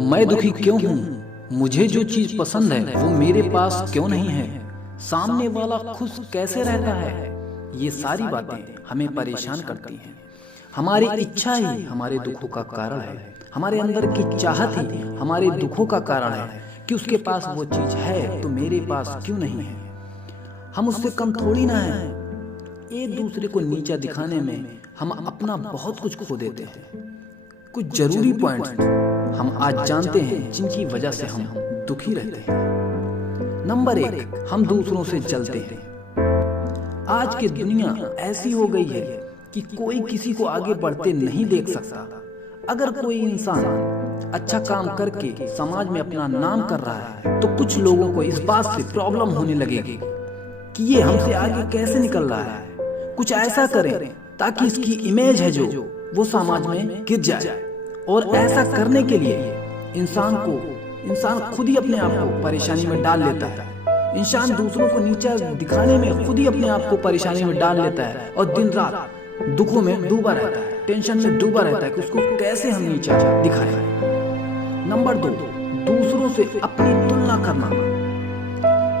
मैं दुखी क्यों हूँ? मुझे जो चीज पसंद है वो मेरे पास क्यों नहीं है? सामने वाला खुश कैसे रहता है? ये सारी बातें हमें परेशान करती हैं। हमारी इच्छा ही हमारे दुखों का कारण है। हमारे अंदर की चाहत ही हमारे दुखों का कारण है कि उसके पास वो चीज है तो मेरे पास क्यों नहीं है। हम उससे कम थोड़ी ना है। एक दूसरे को नीचा दिखाने में हम अपना बहुत कुछ खो देते हैं। कुछ जरूरी पॉइंट्स हम आज जानते हैं जिनकी वजह से हम दुखी रहते हैं। नंबर 1, हम दूसरों से जलते हैं। आज की दुनिया ऐसी हो गई है कि कोई किसी को आगे बढ़ते नहीं देख सकता। अगर कोई इंसान अच्छा काम करके समाज में अपना नाम कर रहा है तो कुछ लोगों को इस बात से प्रॉब्लम होने लगेगी कि ये हमसे आगे कैसे निकल रहा है। कुछ ऐसा करें ताकि इसकी इमेज है जो वो समाज में गिर जाए। और ऐसा करने के लिए इंसान खुद ही अपने आप को परेशानी में डाल लेता है। इंसान दूसरों को नीचा दिखाने में खुद ही अपने आप को परेशानी में डाल लेता है और दिन रात दुखों में डूबा रहता है, टेंशन में डूबा रहता है कि उसको कैसे हम नीचा दिखाएं। नंबर 2, दूसरों से अपनी तुलना करना।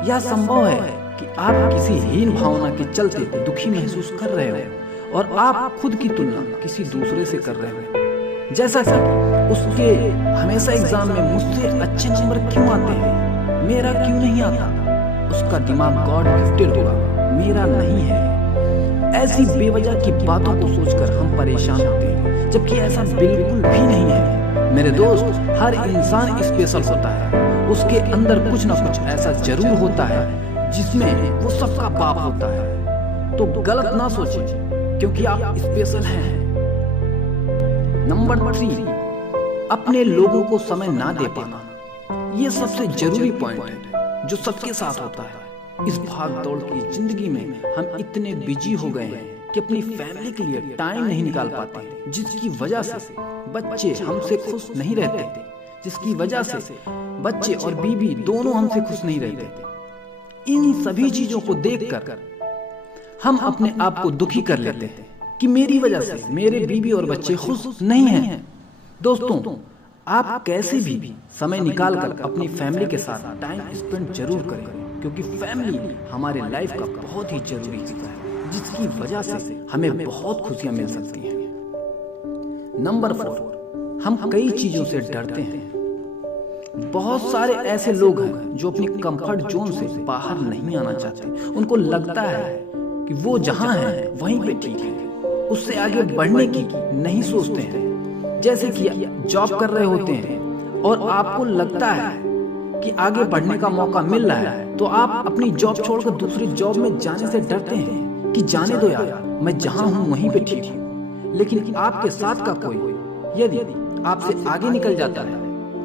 यह संभव है कि आप किसी हीन भावना के चलते दुखी महसूस कर रहे हो और आप खुद की तुलना किसी दूसरे से कर रहे हो। जैसा कि उसके हमेशा एग्जाम में मुझसे अच्छे नंबर क्यों आते हैं, मेरा क्यों नहीं आता। उसका दिमाग गॉड गिफ्टेड होगा, मेरा नहीं है। ऐसी बेवजह की बातों को सोचकर हम परेशान होते हैं, जबकि ऐसा बिल्कुल भी नहीं है। मेरे दोस्त, हर इंसान स्पेशल होता है। उसके अंदर कुछ ना कुछ ऐसा जरूर होता है जिसमें वो सबका बाप होता है। तो गलत ना सोचें क्योंकि आप स्पेशल हैं। नंबर 3, अपने लोगों को समय ना दे पाना। ये सबसे जरूरी पॉइंट है जो सबके साथ होता है। इस भाग दौड़ की जिंदगी में हम इतने बिजी हो गए हैं कि अपनी फैमिली के लिए टाइम नहीं निकाल पाते, जिसकी वजह से बच्चे हमसे खुश नहीं रहते, जिसकी वजह से बच्चे और बीवी दोनों हमसे खुश नहीं रहते। इन सभी चीजों को देखकर हम अपने आप को दुखी कर लेते हैं कि मेरी वजह से मेरे बीवी और बच्चे खुश नहीं हैं। दोस्तों, आप कैसे भी समय निकालकर अपनी फैमिली के साथ टाइम स्पेंड जरूर करें, क्योंकि फैमिली हमारे लाइफ का बहुत ही जरूरी हिस्सा है, जिसकी वजह से हमें बहुत खुशियां मिल सकती हैं। नंबर 4, हम कई चीजों से डरते हैं। बहुत सारे ऐसे लोग हैं जो अपनी कंफर्ट जोन से बाहर नहीं आना चाहते। उनको लगता है कि वो जहां है वहीं पे ठीक है, उससे आगे बढ़ने की नहीं सोचते हैं। जैसे कि जॉब कर रहे होते हैं और आपको लगता है कि आगे बढ़ने का मौका मिल रहा है, तो आप अपनी जॉब छोड़कर दूसरी जॉब में जाने से डरते हैं कि जाने दो यार, मैं जहां हूं वहीं पे ठीक हूं। लेकिन आपके साथ का कोई यदि आपसे आगे निकल जाता है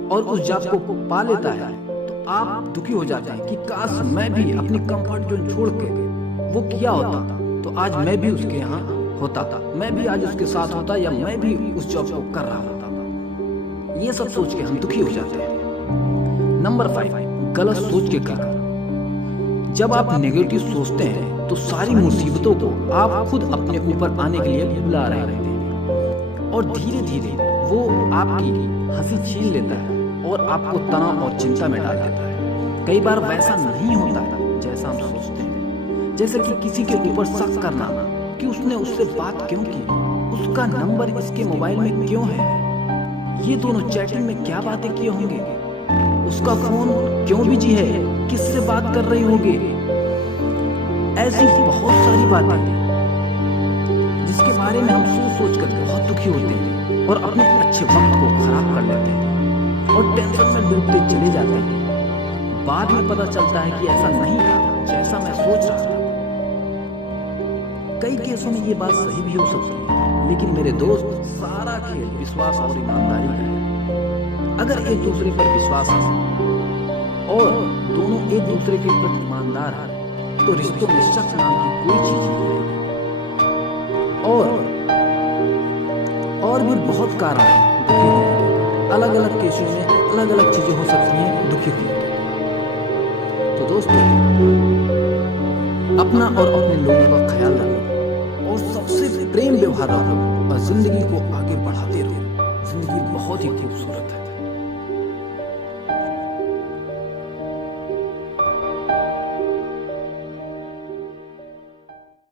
और उस जॉब को पा लेता है तो आप दुखी हो जाते हैं कि काश मैं भी अपनी कंफर्ट जोन छोड़ के वो किया होता तो आज मैं भी उसके यहाँ होता था, मैं भी आज उसके साथ होता, या मैं भी उस जॉब को कर रहा होता था। ये सब सोच के हम दुखी हो जाते हैं। नंबर 5, गलत सोच के कारण। जब आप नेगेटिव सोचते हैं तो सारी मुसीबतों को आप खुद अपने ऊपर आने के लिए बुला रहे होते हैं और धीरे धीरे वो आपकी हंसी छीन लेता है और आपको तनाव और चिंता में डाल देता है। कई बार वैसा नहीं होता जैसा हम सोचते हैं, जैसे कि किसी के ऊपर शक करना कि उसने उससे बात क्यों की, उसका नंबर इसके मोबाइल में क्यों है, ये दोनों चैटिंग में क्या बातें किए होंगे, उसका फोन क्यों बिजी है, किससे बात कर रही होगी। ऐसी बहुत सारी बातें जिसके बारे में हम सोच कर बहुत दुखी होते हैं और अपने अच्छे वक्त को खराब कर लेते हैं और टेंशन में डूबते चले जाते हैं। बाद में पता चलता है कि ऐसा नहीं था जैसा मैं सोच रहा था। कई केसों में ये बात सही भी हो सकती है, लेकिन मेरे दोस्त, सारा खेल विश्वास और ईमानदारी का है। अगर एक दूसरे पर विश्वास है और दोनों एक दूसरे के प्रति ईमानदार हैं तो रिश्तों में शक नाम की कोई चीज नहीं है। और भी बहुत कारण हैं। अलग अलग केसों में अलग अलग चीजें हो सकती हैं दुखी होने की। तो दोस्तों, अपना और अपने लोगों का ख्याल रखो और सबसे प्रेम व्यवहार रखो और जिंदगी को आगे बढ़ाते रहो। जिंदगी बहुत ही खूबसूरत है।